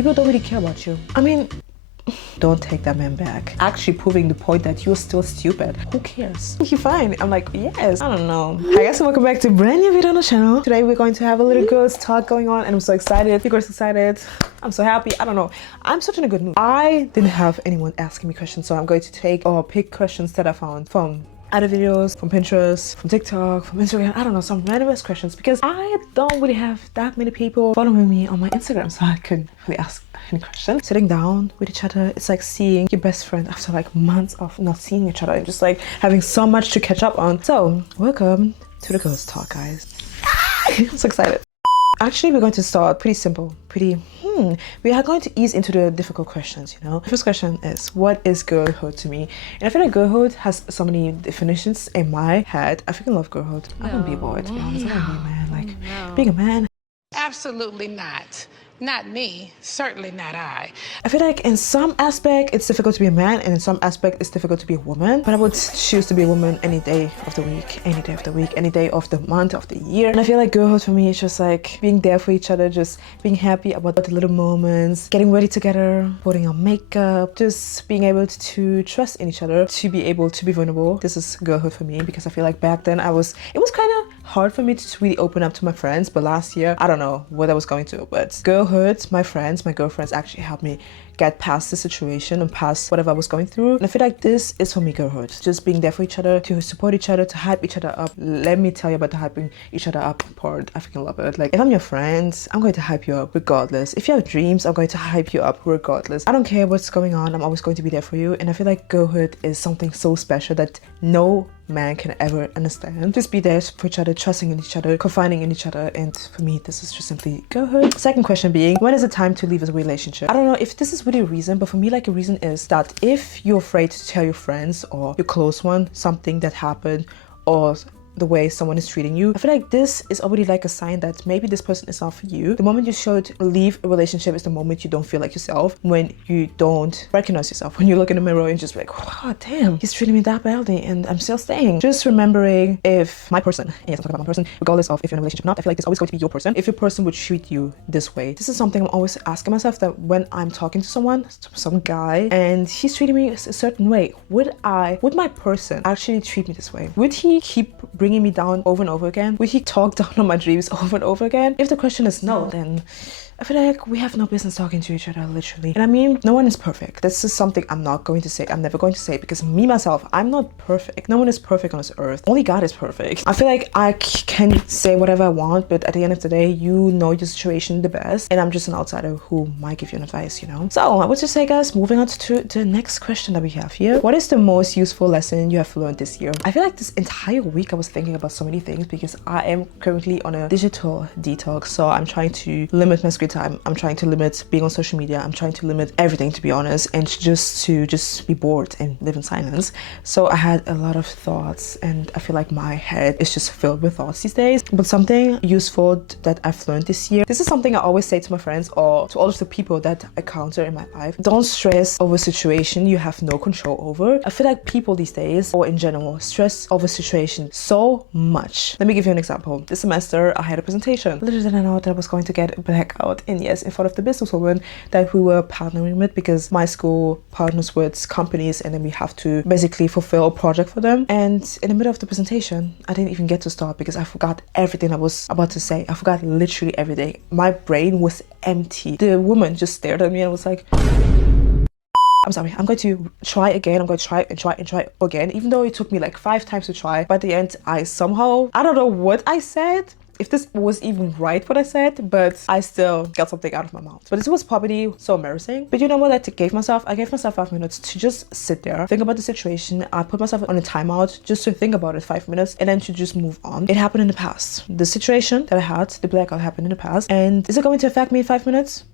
people don't really care about you. I mean, don't take that man back. Actually proving the point that you're still stupid. Who cares? You're fine. I'm like, yes. I don't know. Hi guys, and welcome back to a brand new video on the channel. Today we're going to have a little girls talk going on, and I'm so excited. You guys excited? I'm so happy. I don't know. I'm such in a good mood. I didn't have anyone asking me questions, so I'm going to take or pick questions that I found from other videos, from Pinterest, from TikTok, from Instagram. I don't know, some random questions, because I don't really have that many people following me on my Instagram, so I couldn't really ask any questions. Sitting down with each other, it's like seeing your best friend after like months of not seeing each other and just like having so much to catch up on. So welcome to the Girls Talk, guys. I'm so excited. Actually, we're going to start pretty simple, we are going to ease into the difficult questions, you know. The first question is, what is girlhood to me? And I feel like girlhood has so many definitions in my head. I freaking love girlhood. No, I want to be a boy, to be honest. I want to be a man, like being a man. Absolutely not. Not me. Certainly not I. I feel like in some aspect it's difficult to be a man, and in some aspect it's difficult to be a woman. But I would choose to be a woman any day of the week, any day of the week, any day of the month, of the year. And I feel like girlhood for me is just like being there for each other, just being happy about the little moments, getting ready together, putting on makeup, just being able to trust in each other, to be able to be vulnerable. This is girlhood for me, because I feel like back then it was kind of hard for me to really open up to my friends. But last year, I don't know what I was going to, but girlhood, my friends, my girlfriends actually helped me get past the situation and past whatever I was going through. And I feel like this is for me girlhood. Just being there for each other, to support each other, to hype each other up. Let me tell you about the hyping each other up part. I freaking love it. Like, if I'm your friend, I'm going to hype you up regardless. If you have dreams, I'm going to hype you up regardless. I don't care what's going on, I'm always going to be there for you. And I feel like girlhood is something so special that no man can ever understand. Just be there for each other, trusting in each other, confiding in each other. And for me, this is just simply girlhood. Second question being, when is it time to leave a relationship? I don't know if this is really a reason, but for me, like, a reason is that if you're afraid to tell your friends or your close one something that happened, or the way someone is treating you, I feel like this is already like a sign that maybe this person is not for you. The moment you should leave a relationship is the moment you don't feel like yourself, when you don't recognize yourself, when you look in the mirror and just be like, oh damn, he's treating me that badly and I'm still staying. Just remembering, if my person, yes, I'm talking about my person, regardless of if you're in a relationship or not, I feel like it's always going to be your person. If your person would treat you this way, this is something I'm always asking myself, that when I'm talking to someone, some guy, and he's treating me a certain way, would my person actually treat me this way? Would he keep bringing me down over and over again? Would he talk down on my dreams over and over again? If the question is no, then I feel like we have no business talking to each other, literally. And I mean, no one is perfect. This is something I'm not going to say. I'm never going to say, because me, myself, I'm not perfect. No one is perfect on this earth. Only God is perfect. I feel like I can say whatever I want, but at the end of the day, you know your situation the best. And I'm just an outsider who might give you an advice, you know? So I would just say, guys, moving on to the next question that we have here. What is the most useful lesson you have learned this year? I feel like this entire week I was thinking about so many things, because I am currently on a digital detox. So I'm trying to limit my screen time. I'm trying to limit being on social media. I'm trying to limit everything, to be honest, and just be bored and live in silence. So I had a lot of thoughts, and I feel like my head is just filled with thoughts these days. But something useful that I've learned this year, this is something I always say to my friends or to all of the people that I encounter in my life: don't stress over a situation you have no control over. I feel like people these days, or in general, stress over situations so much. Let me give you an example. This semester I had a presentation. Little did I know that I was going to get a blackout, and yes, in front of the businesswoman that we were partnering with, because my school partners with companies and then we have to basically fulfill a project for them. And in the middle of the presentation, I didn't even get to start because I forgot everything I was about to say. I forgot literally everything. My brain was empty. The woman just stared at me and was like, I'm sorry, I'm going to try again. I'm going to try and try and try again, even though it took me like 5 times to try. By the end, I somehow, I don't know what I said, if this was even right what I said, but I still got something out of my mouth. But this was probably so embarrassing. But you know what I gave myself? I gave myself 5 minutes to just sit there, think about the situation. I put myself on a timeout just to think about it, 5 minutes, and then to just move on. It happened in the past. The situation that I had, the blackout, happened in the past. And is it going to affect me in 5 minutes?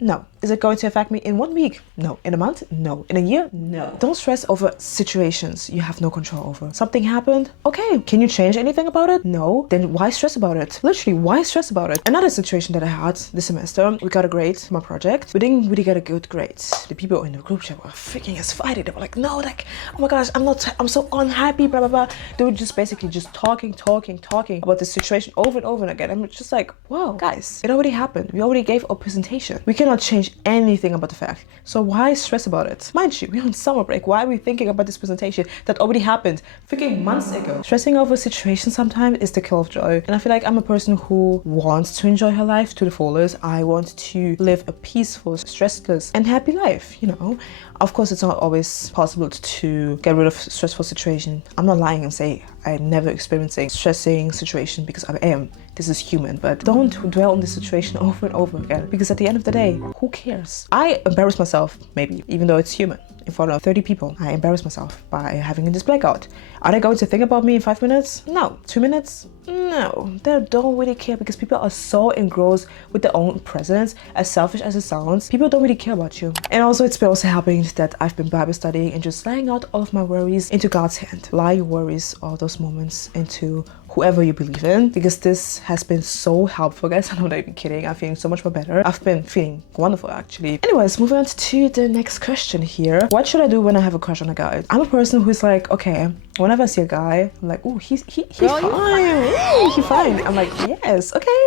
No. Is it going to affect me in 1 week? No. In a month? No. In a year? No. Don't stress over situations you have no control over. Something happened? Okay. Can you change anything about it? No. Then why stress about it? Literally, why stress about it? Another situation that I had this semester, we got a grade for my project. We didn't really get a good grade. The people in the group chat were freaking excited. They were like, no, like, oh my gosh, I'm so unhappy, blah, blah, blah. They were just basically just talking about the situation over and over again. I'm just like, wow, guys, it already happened. We already gave our presentation. We cannot cannot change anything about the fact. So why stress about it? Mind you, we're on summer break. Why are we thinking about this presentation that already happened freaking months ago? Stressing over situations sometimes is the kill of joy. And I feel like I'm a person who wants to enjoy her life to the fullest. I want to live a peaceful, stressless, and happy life, you know. Of course, it's not always possible to get rid of stressful situation. I'm not lying and say I'm never experiencing stressing situation, because I am. This is human, but don't dwell on this situation over and over again, because at the end of the day, who cares? I embarrass myself, maybe, even though it's human, in front of 30 people. I embarrass myself by having this blackout. Are they going to think about me in 5 minutes? No. 2 minutes? No. They don't really care, because people are so engrossed with their own presence. As selfish as it sounds, people don't really care about you. And also, it's been also helping that I've been Bible studying and just laying out all of my worries into God's hand. Lie your worries, all those moments, into whoever you believe in, because this has been so helpful, guys. I'm not even kidding. I'm feeling so much more better. I've been feeling wonderful, actually. Anyways, moving on to the next question here. What should I do when I have a crush on a guy? I'm a person who's like, okay, whenever I see a guy, I'm like, oh, he's fine. Ooh, he's fine. I'm like, yes, okay.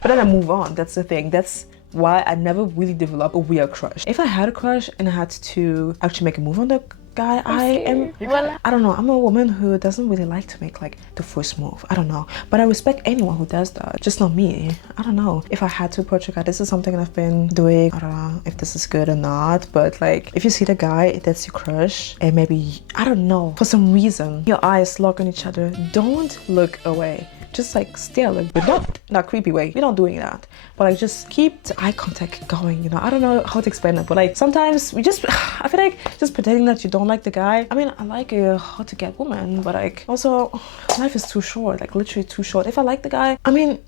But then I move on. That's the thing. That's why I never really developed a real crush. If I had a crush and I had to actually make a move on the guy, I don't know, I'm a woman who doesn't really like to make like the first move. I don't know, but I respect anyone who does that, just not me. I don't know, if I had to approach a guy, this is something I've been doing. I don't know if this is good or not, but like, if you see the guy that's your crush and maybe, I don't know, for some reason your eyes lock on each other, don't look away. Just like stare, like, but not creepy way. We're not doing that, but like just keep the eye contact going, you know. I don't know how to explain it, but like sometimes we just, I feel like just pretending that you don't like the guy. I mean, I like a hard to get woman, but like also life is too short, like literally too short. If I like the guy, I mean,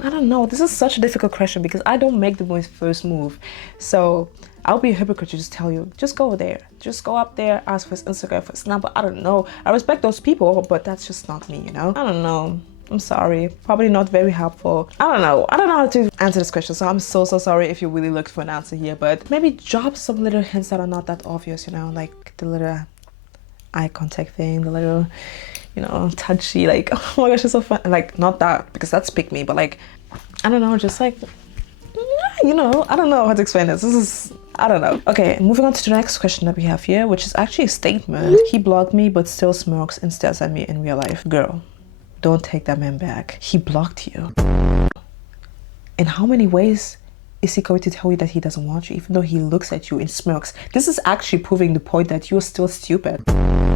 I don't know. This is such a difficult question because I don't make the first move. So I'll be a hypocrite to just tell you, just go there. Just go up there, ask for his Instagram, for his number. I don't know. I respect those people, but that's just not me, you know? I don't know. I'm sorry. Probably not very helpful. I don't know. I don't know how to answer this question, so I'm so sorry if you really looked for an answer here, but maybe drop some little hints that are not that obvious, you know? Like the little eye contact thing, the little, you know, touchy, like, oh my gosh, it's so fun. Like, not that, because that's pick me, but like, I don't know, just like, you know, I don't know how to explain this. This is, I don't know. Okay, moving on to the next question that we have here, which is actually a statement. He blocked me, but still smirks and stares at me in real life. Girl, don't take that man back. He blocked you. In how many ways is he going to tell you that he doesn't want you, even though he looks at you and smirks? This is actually proving the point that you're still stupid.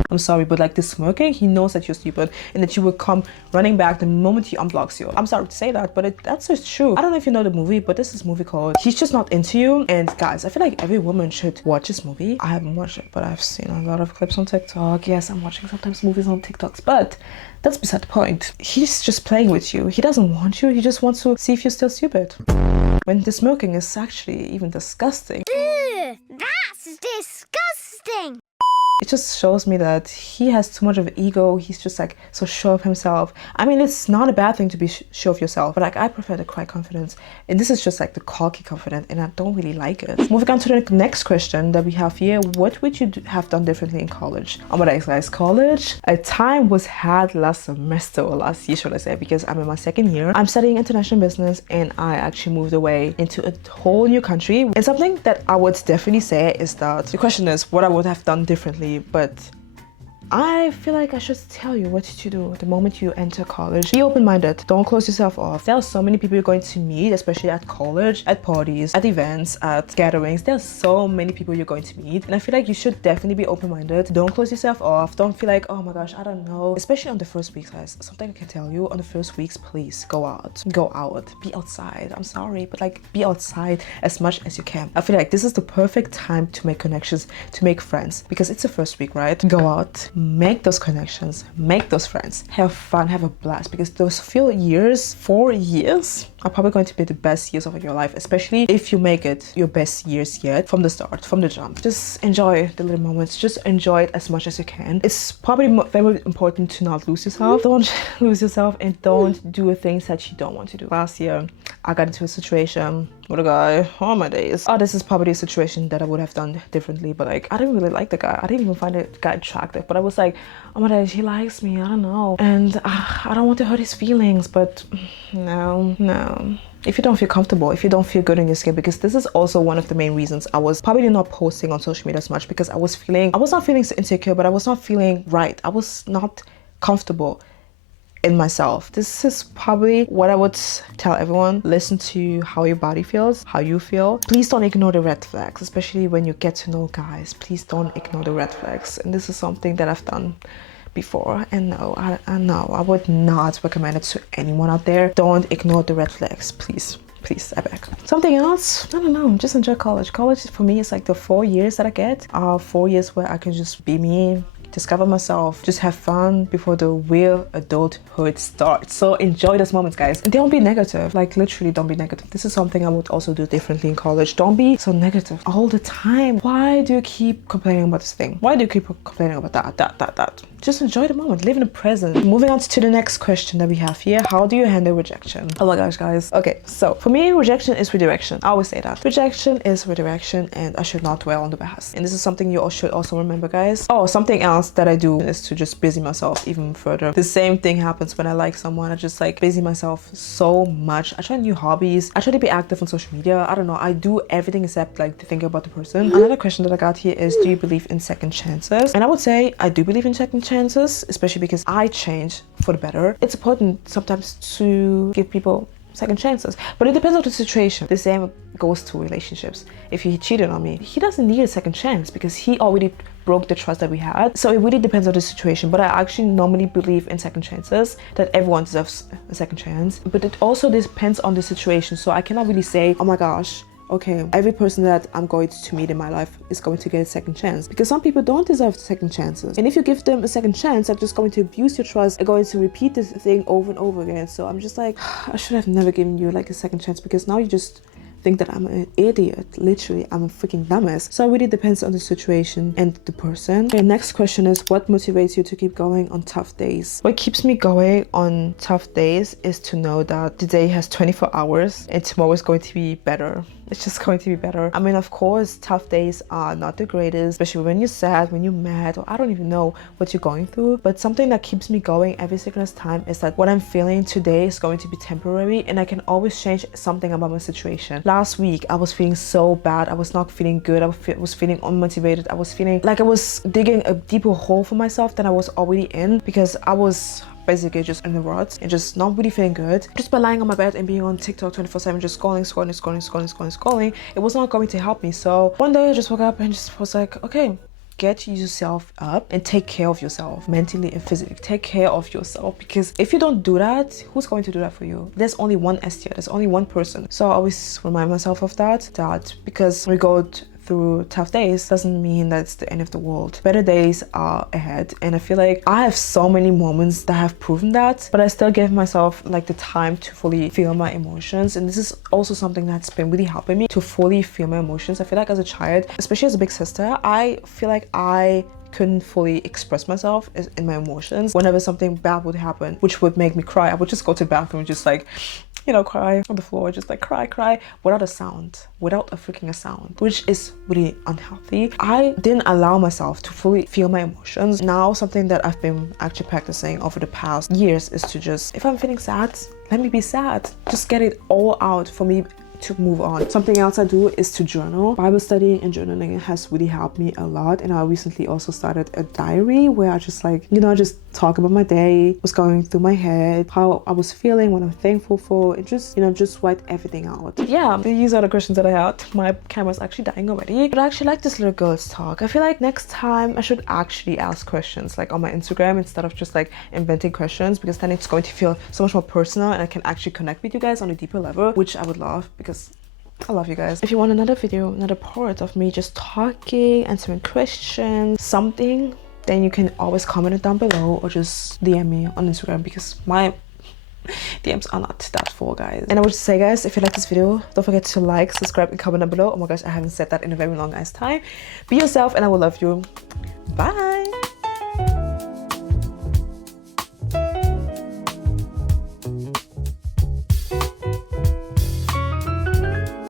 I'm sorry, but like this smirking, he knows that you're stupid and that you will come running back the moment he unblocks you. I'm sorry to say that, but that's just true. I don't know if you know the movie, but this is a movie called He's Just Not Into You. And guys, I feel like every woman should watch this movie. I haven't watched it, but I've seen a lot of clips on TikTok. Yes, I'm watching sometimes movies on TikToks, but that's beside the point. He's just playing with you. He doesn't want you. He just wants to see if you're still stupid. When the smirking is actually even disgusting. Ew, that's disgusting. It just shows me that he has too much of an ego. He's just like so sure of himself. I mean, it's not a bad thing to be sure of yourself, but like I prefer the quiet confidence. And this is just like the cocky confidence, and I don't really like it. Moving on to the next question that we have here. What would you have done differently in college? Oh my guys, college? A time was had last semester, or last year should I say, because I'm in my second year. I'm studying international business and I actually moved away into a whole new country. And something that I would definitely say is that the question is what I would have done differently. But I feel like I should tell you what to do the moment you enter college. Be open-minded. Don't close yourself off. There are so many people you're going to meet, especially at college, at parties, at events, at gatherings. There are so many people you're going to meet. And I feel like you should definitely be open-minded. Don't close yourself off. Don't feel like, oh my gosh, I don't know. Especially on the first weeks, guys. Something I can tell you, on the first weeks, please go out. Go out. Be outside. I'm sorry, but like be outside as much as you can. I feel like this is the perfect time to make connections, to make friends, because it's the first week, right? Go out. Make those connections, make those friends, have fun, have a blast, because those 4 years are probably going to be the best years of your life, especially if you make it your best years yet from the start, from the jump. Just enjoy the little moments, just enjoy it as much as you can. It's probably very important to not lose yourself. Don't lose yourself and don't do things that you don't want to do. Last year, I got into a situation with a guy. Oh my days. Oh, this is probably a situation that I would have done differently, but like I didn't really like the guy. I didn't even find the guy attractive, but I was like, oh my days, he likes me. I don't know, and I don't want to hurt his feelings, but no. if you don't feel comfortable, if you don't feel good in your skin, because this is also one of the main reasons I was probably not posting on social media as much, because I was not feeling insecure, but I was not feeling right. I was not comfortable in myself. This is probably what I would tell everyone. Listen to how your body feels, how you feel. Please don't ignore the red flags, especially when you get to know guys. Please don't ignore the red flags. And this is something that I've done before, and no, I would not recommend it to anyone out there. Don't ignore the red flags, please. Please, I beg. Something else, I don't know, just enjoy college. College for me is like the 4 years that I get are 4 years where I can just be me, discover myself, just have fun before the real adulthood starts. So enjoy those moments, guys, and don't be negative. Like, literally don't be negative. This is something I would also do differently in college. Don't be so negative all the time. Why do you keep complaining about this thing? Why do you keep complaining about that? Just enjoy the moment, live in the present. Moving on to the next question that we have here. How do you handle rejection? Oh my gosh, guys. Okay, so for me, rejection is redirection. I always say that. Rejection is redirection, and I should not dwell on the past. And this is something you all should also remember, guys. Oh, something else that I do is to just busy myself even further. The same thing happens when I like someone. I just like busy myself so much. I try new hobbies. I try to be active on social media. I don't know. I do everything except like to think about the person. Another question that I got here is, do you believe in second chances? And I would say I do believe in second chances, especially because I change for the better. It's important sometimes to give people second chances, but it depends on the situation. The same goes to relationships. If he cheated on me, he doesn't need a second chance because he already broke the trust that we had. So it really depends on the situation, but I actually normally believe in second chances, that everyone deserves a second chance, but it also depends on the situation. So I cannot really say, oh my gosh, okay, every person that I'm going to meet in my life is going to get a second chance, because some people don't deserve second chances. And if you give them a second chance, they're just going to abuse your trust, they're going to repeat this thing over and over again. So I'm just like, I should have never given you like a second chance, because now you just think that I'm an idiot. Literally, I'm a freaking dumbass. So it really depends on the situation and the person. Okay, next question is, what motivates you to keep going on tough days? What keeps me going on tough days is to know that the day has 24 hours and tomorrow is going to be better. It's just going to be better. I mean, of course, tough days are not the greatest, especially when you're sad, when you're mad, or I don't even know what you're going through. But something that keeps me going every single time is that what I'm feeling today is going to be temporary, and I can always change something about my situation. Last week, I was feeling so bad. I was not feeling good. I was feeling unmotivated. I was feeling like I was digging a deeper hole for myself than I was already in, because I was basically just in the ruts and just not really feeling good. Just by lying on my bed and being on TikTok 24/7, just scrolling, it was not going to help me. So one day I just woke up and just was like, okay, get yourself up and take care of yourself mentally and physically. Take care of yourself, because if you don't do that, who's going to do that for you? There's only one esthia, there's only one person. So I always remind myself of that because we go through tough days doesn't mean that it's the end of the world. Better days are ahead, and I feel like I have so many moments that have proven that, but I still give myself like the time to fully feel my emotions. And this is also something that's been really helping me to fully feel my emotions. I feel like as a child, especially as a big sister, I feel like I couldn't fully express myself in my emotions. Whenever something bad would happen, which would make me cry, I would just go to the bathroom and just like, you know, cry on the floor, just like cry without a sound, without a freaking sound, which is really unhealthy. I didn't allow myself to fully feel my emotions. Now, something that I've been actually practicing over the past years is to just, if I'm feeling sad, let me be sad. Just get it all out for me to move on. Something else I do is to journal. Bible studying and journaling has really helped me a lot, and I recently also started a diary where I just like, you know, just talk about my day, what's going through my head, how I was feeling, what I'm thankful for, and just, you know, just write everything out. Yeah, these are the questions that I had. My camera's actually dying already, but I actually like this little girl's talk. I feel like next time I should actually ask questions like on my Instagram instead of just like inventing questions, because then it's going to feel so much more personal and I can actually connect with you guys on a deeper level, which I would love, because I love you guys. If you want another video, another part of me just talking, answering questions, something, then you can always comment it down below or just DM me on Instagram, because my DMs are not that full, guys. And I would say, guys, if you like this video, don't forget to like, subscribe, and comment down below. Oh my gosh, I haven't said that in a very long ass time. Be yourself, and I will love you. Bye.